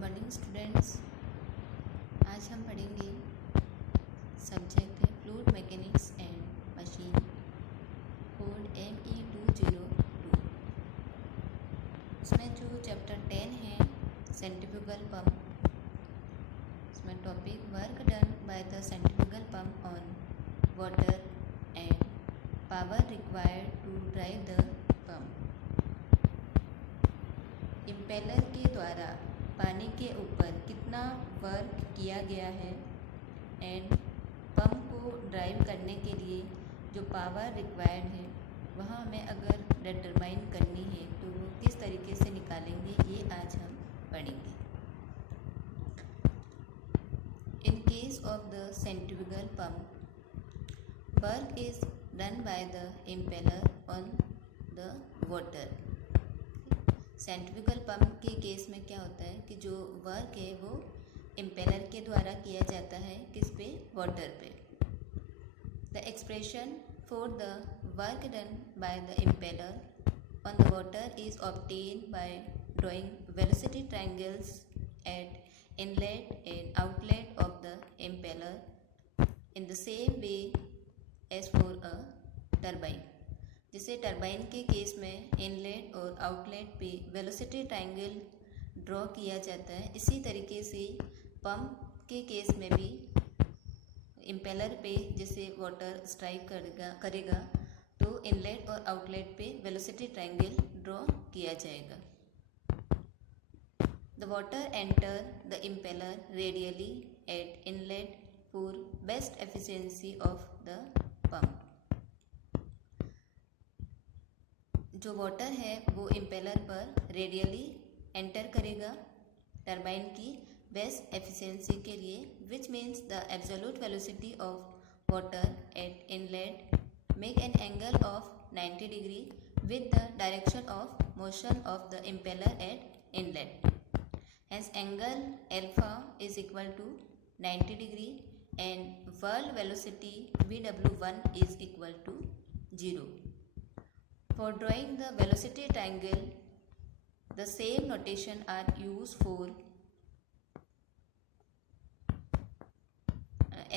Morning students. आज हम पढ़ेंगे सब्जेक्ट है fluid mechanics and machine, code ME202। इसमें जो चैप्टर 10 है सेंट्रीफ्यूगल पंप, इसमें topic work done by the centrifugal pump on water and power required to drive the pump. Impeller के द्वारा पानी के ऊपर कितना वर्क किया गया है एंड पंप को ड्राइव करने के लिए जो पावर रिक्वायर्ड है वह हमें अगर डिटरमाइन करनी है तो वो किस तरीके से निकालेंगे, ये आज हम पढ़ेंगे। इन case of the centrifugal pump, work is done by the impeller on the water. Centrifugal pump के केस में क्या होता है कि जो वर्क है वो इम्पेलर के द्वारा किया जाता है, किस पे, वाटर पे। The expression for the work done by the impeller on the water is obtain by drawing velocity triangles at inlet and outlet of the impeller in the same way as for a turbine. जैसे turbine के case में inlet और outlet पे velocity triangle draw किया जाता है, इसी तरीके से पंप के केस में भी इम्पेलर पे जैसे वाटर स्ट्राइक करेगा तो इनलेट और आउटलेट पे वेलोसिटी ट्रायंगल ड्रॉ किया जाएगा। The water enter the impeller radially at inlet for best efficiency of the pump. जो वाटर है वो इम्पेलर पर रेडियली एंटर करेगा टरबाइन की बेस्ट एफिशिएंसी के लिए, which means the absolute velocity of water at inlet make an angle of 90 degree with the direction of motion of the impeller at inlet. Hence angle alpha is equal to 90 degree and whirl velocity VW1 is equal to 0. For drawing the velocity triangle, the same notation are used for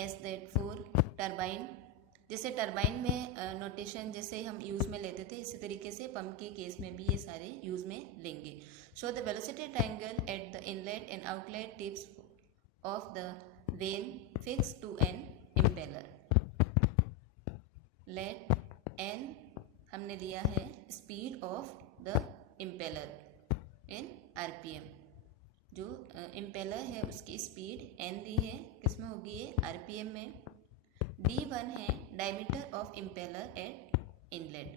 as that for turbine। जैसे turbine में notation जैसे हम use में लेते थे, इसी तरीके से पंप के केस में भी ये सारे यूज़ में लेंगे। Show the velocity triangle at the inlet and outlet tips of the vane fix to an impeller. Let N हमने लिया है speed of the impeller in RPM। जो इम्पेलर है उसकी स्पीड n दी है, किस में होगी ये, RPM में। D1 है diameter of impeller at inlet.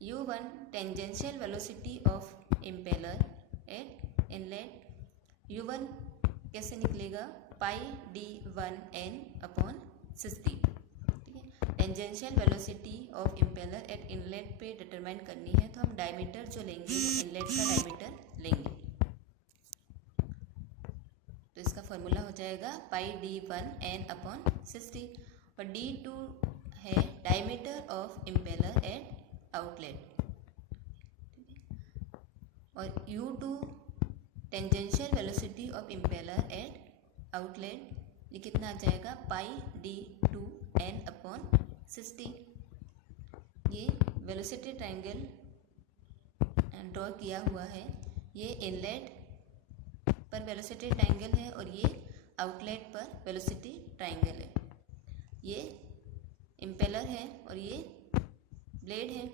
U1 tangential velocity of impeller at inlet. U1 कैसे निकलेगा, पाई D1N/60। Tangential velocity of impeller at inlet पे डिटरमाइन करनी है तो हम डायमीटर जो लेंगे वो इनलेट का डायमीटर लेंगे, तो इसका फॉर्मूला हो जाएगा पाई D1N/60। और D2 है diameter of impeller eight outlet, और U2 tangential velocity of impeller eight outlet, ये कितना आ जाएगा, पाई D2N/60। ये वेलोसिटी ट्रायंगल ड्रॉ किया हुआ है, ये इनलेट पर वेलोसिटी ट्रायंगल है और ये आउटलेट पर वेलोसिटी ट्रायंगल है। ये इम्पेलर है और ये ब्लेड है।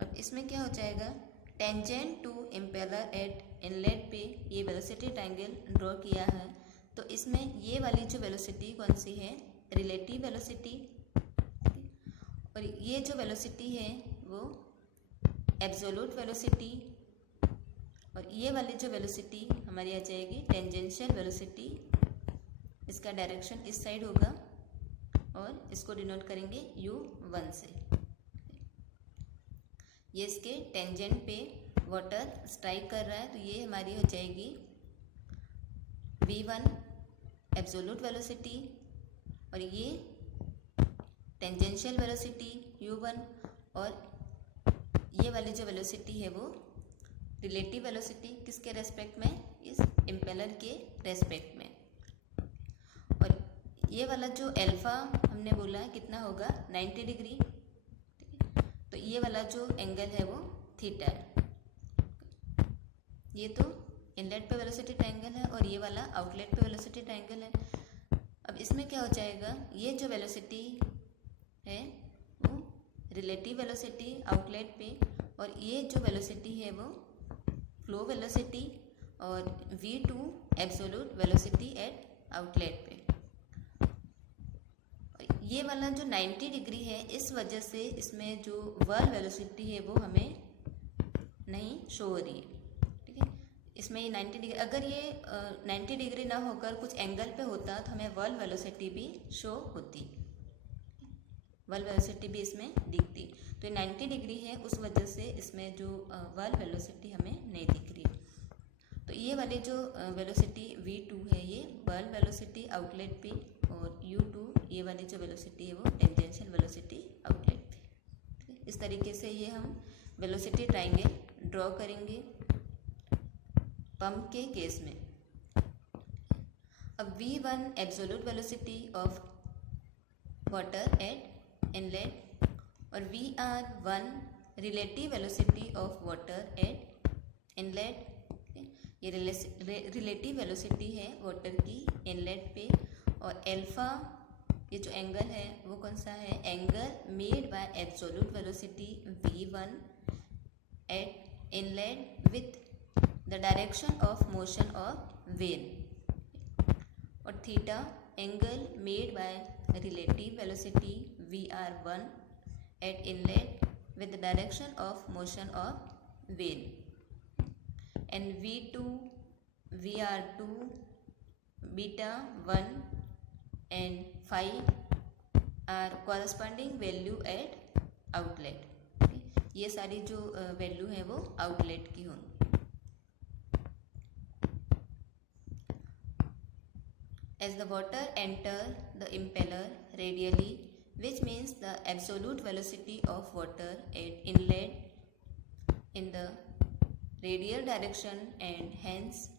अब इसमें क्या हो जाएगा, tangent to impeller at inlet पे ये वेलोसिटी ट्रायंगल ड्रॉ किया है, तो इसमें ये वाली जो वेलोसिटी कौन सी है, रिलेटिव वेलोसिटी, और ये जो वेलोसिटी है वो एब्सोल्यूट वेलोसिटी, और ये वाली जो वेलोसिटी हमारी आ जाएगी टेंजेंशियल वेलोसिटी। इसका डायरेक्शन इस साइड होगा और इसको डिनोट करेंगे U1 से। ये इसके टेंजेंट पे वाटर स्ट्राइक कर रहा है, तो ये हमारी हो जाएगी V1 एब्सोल्यूट वेलोसिटी, और ये टेंजेंशियल वेलोसिटी U1, और ये वाली जो वेलोसिटी है वो रिलेटिव वेलोसिटी किसके रेस्पेक्ट में, इस इम्पेलर के रेस्पेक्ट में। और ये वाला जो अल्फा हमने बोला कितना होगा 90 डिग्री, तो ये वाला जो एंगल है वो थीटा है। ये तो इनलेट पे वेलोसिटी ट्रायंगल है और ये वाला आउटलेट पे वेलोसिटी ट्रायंगल है। अब इसमें क्या हो जाएगा, ये जो वेलोसिटी है वो रिलेटिव वेलोसिटी आउटलेट पे, और ये जो वेलोसिटी है वो फ्लो वेलोसिटी, और v2 absolute velocity at outlet पे। ये वाला जो 90 डिग्री है, इस वजह से इसमें जो वर्ल वेलोसिटी है वो हमें नहीं शो हो रही है। ठीक है, इसमें ये 90 डिग्री, अगर ये 90 डिग्री ना होकर कुछ एंगल पे होता तो हमें वर्ल वेलोसिटी भी शो होती, वर्ल वेलोसिटी भी इसमें दिखती। तो ये 90 डिग्री है, उस वजह से इसमें जो वर्ल वेलोसिटी हमें नहीं दिख रही। तो ये वाली जो वेलोसिटी v2 है ये वर्ल वेलोसिटी आउटलेट पे, और u2 ये वाली जो वेलोसिटी है वो टेंजेंशियल वेलोसिटी आउटलेट पे। इस तरीके से ये हम वेलोसिटी ट्रायंगल ड्रॉ करेंगे पंप के केस में। अब v1 absolute velocity of water at inlet, और VR1 relative velocity of water at inlet. ये रिलेटिव वेलोसिटी है वाटर की इनलेट पे, और अल्फा ये जो एंगल है वो कौन सा है, angle made by absolute velocity v1 at inlet with the direction of motion of vane, और theta angle made by relative velocity VR1 at inlet with the direction of motion of wave, and v2 VR2 beta 1 and phi are corresponding value at outlet। ये सारी जो value है वो outlet की होंगी। As the water enter the impeller radially, which means the absolute velocity of water at inlet in the radial direction, and hence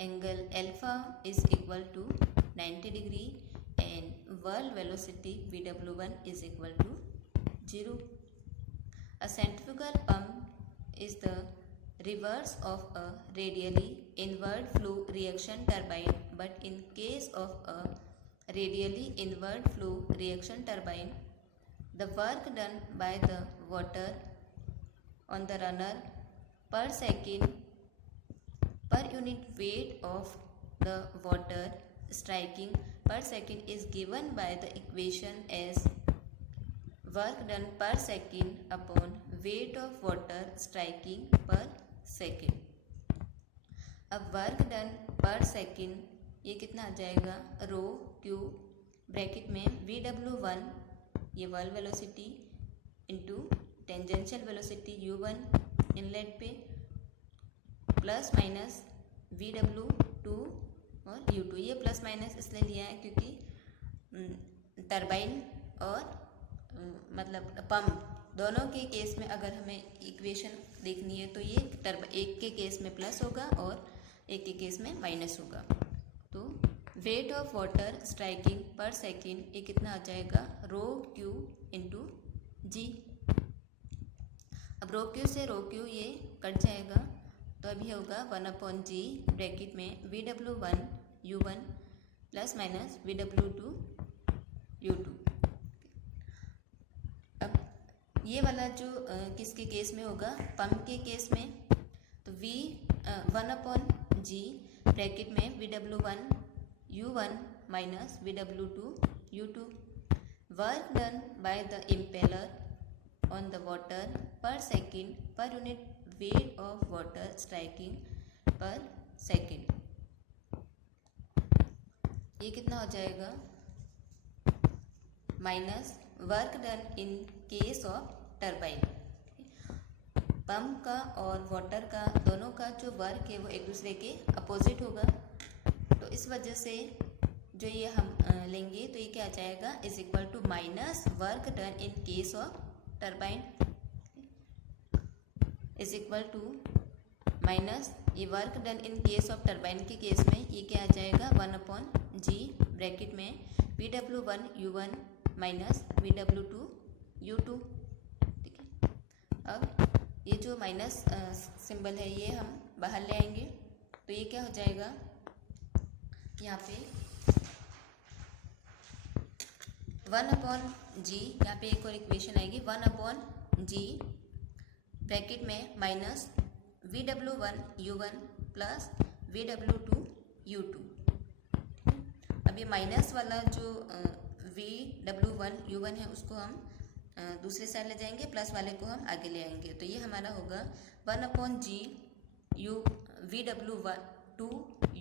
angle alpha is equal to 90 degree and world velocity Vw1 is equal to 0. A centrifugal pump is the reverse of a radially inward flow reaction turbine, but in case of a radially inward flow reaction turbine, the work done by the water on the runner per second per unit weight of the water striking per second is given by the equation as work done per second upon weight of water striking per second। अब work done पर second ये कितना आ जाएगा, रो Q bracket में Vw1 ये whirl velocity into tangential velocity u1 inlet पे, plus minus Vw2 और u2। ये प्लस माइनस इसलिए लिया है क्योंकि टरबाइन और मतलब पंप दोनों के केस में अगर हमें इक्वेशन देखनी है तो ये एक के केस में प्लस होगा और एक के केस में माइनस होगा। तो wait of water striking per second ये कितना आ जाएगा, रो क्यू इंटू जी। अब रो क्यू से रो क्यू ये कट जाएगा, तो अभी होगा 1/g ब्रैकेट में Vw1 u1 plus minus Vw2 u2। अब ये वाला जो किसके केस में होगा, पंप के केस में, तो 1/g ब्रैकेट में Vw1 u1 minus Vw2 u2। Work done by the impeller on the water per second per unit weight of water striking per second, ये कितना हो जाएगा, minus work done in case of turbine. Pump का और water का दोनों का जो वर्क है वो एक दूसरे के अपोजिट होगा, तो इस वजह से जो ये हम लेंगे तो ये क्या आ जाएगा, is equal to minus work done in case of turbine. Is equal to minus ये work done in case of turbine के केस में ये क्या आ जाएगा 1/g ब्रैकेट में VW1 माइनस VW2 U2। ठीक है, अब ये जो माइनस सिंबल है ये हम बाहर ले आएंगे तो ये क्या हो जाएगा, यहाँ पे 1/g, यहाँ पे एक और इक्वेशन आएगी 1/g ब्रैकेट में minus VW1 U1 plus VW2 U2। अब ये माइनस वाला जो VW1 U1 है उसको हम दूसरे साइड ले जाएंगे, प्लस वाले को हम आगे ले आएंगे तो ये हमारा होगा 1/g VW2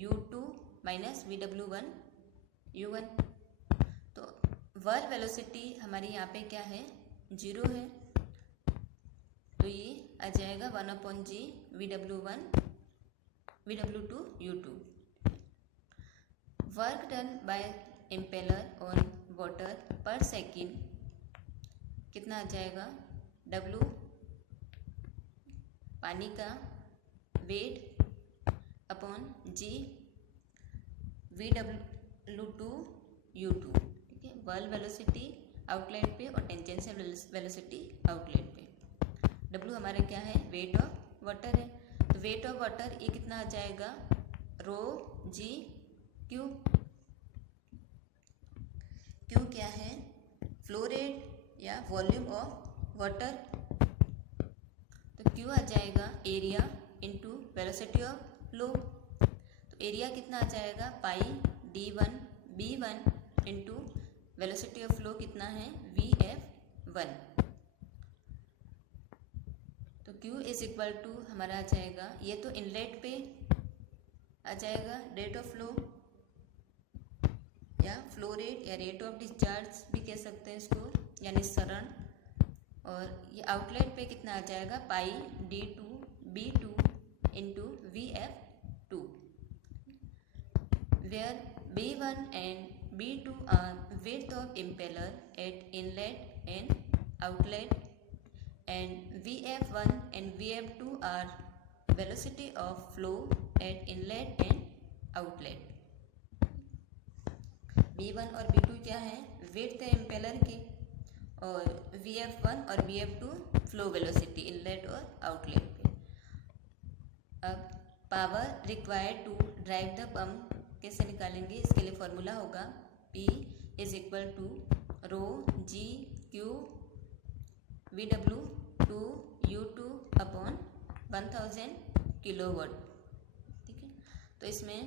U2 minus VW1 U1। तो वर्क वेलोसिटी हमारी यहाँ पे क्या है 0 है, तो ये आ जाएगा 1/g VW2 U2। Work done bye impeller on water per second कितना आ जाएगा, W पानी का weight upon G VW2 U2। ठीक है, वर्क वेलोसिटी आउटलेट पे और टेंजेंशियल वेलोसिटी आउटलेट पे। W हमारा क्या है, वेट ऑफ वाटर है, तो वेट ऑफ वाटर ये कितना आ जाएगा ρg क्यू। क्यू क्या है, फ्लो रेट या वॉल्यूम ऑफ वाटर, तो क्यू आ जाएगा area into velocity of flow. तो एरिया कितना आ जाएगा पाई d1 b1 into velocity of flow कितना है vf1। तो Q इज इक्वल टू हमारा आ जाएगा, ये तो इनलेट पे आ जाएगा रेट ऑफ फ्लो या फ्लो रेट या रेट ऑफ डिस्चार्ज भी कह सकते हैं इसको, यानी सरण। और ये आउटलेट पे कितना आ जाएगा pi d2 b2 into vf2, where b1 and b2 are width of impeller at inlet and outlet and VF1 and VF2 are velocity of flow at inlet and outlet। V1 और V2 क्या है, width है impeller की, और VF1 और VF2 flow velocity inlet और outlet पे। अब power required to drive the pump कैसे निकालेंगे, इसके लिए फॉर्मूला होगा P is equal to ρg Q VW2 U2 upon 1000 kilowatt. ठीक है, तो इसमें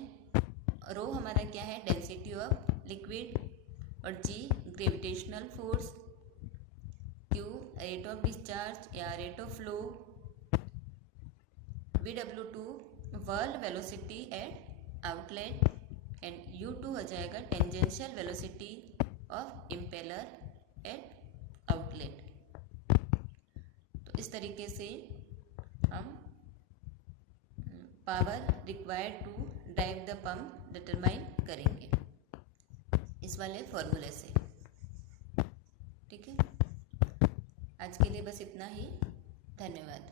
रो हमारा क्या है, डेंसिटी ऑफ लिक्विड, और G gravitational force, Q rate of discharge या rate of flow, VW2 whirl velocity at outlet, and U2 हो जाएगा tangential velocity of impeller eight outlet. इस तरीके से हम power required to drive the pump determine करेंगे इस वाले फॉर्मूले से। ठीक है, आज के लिए बस इतना ही, धन्यवाद।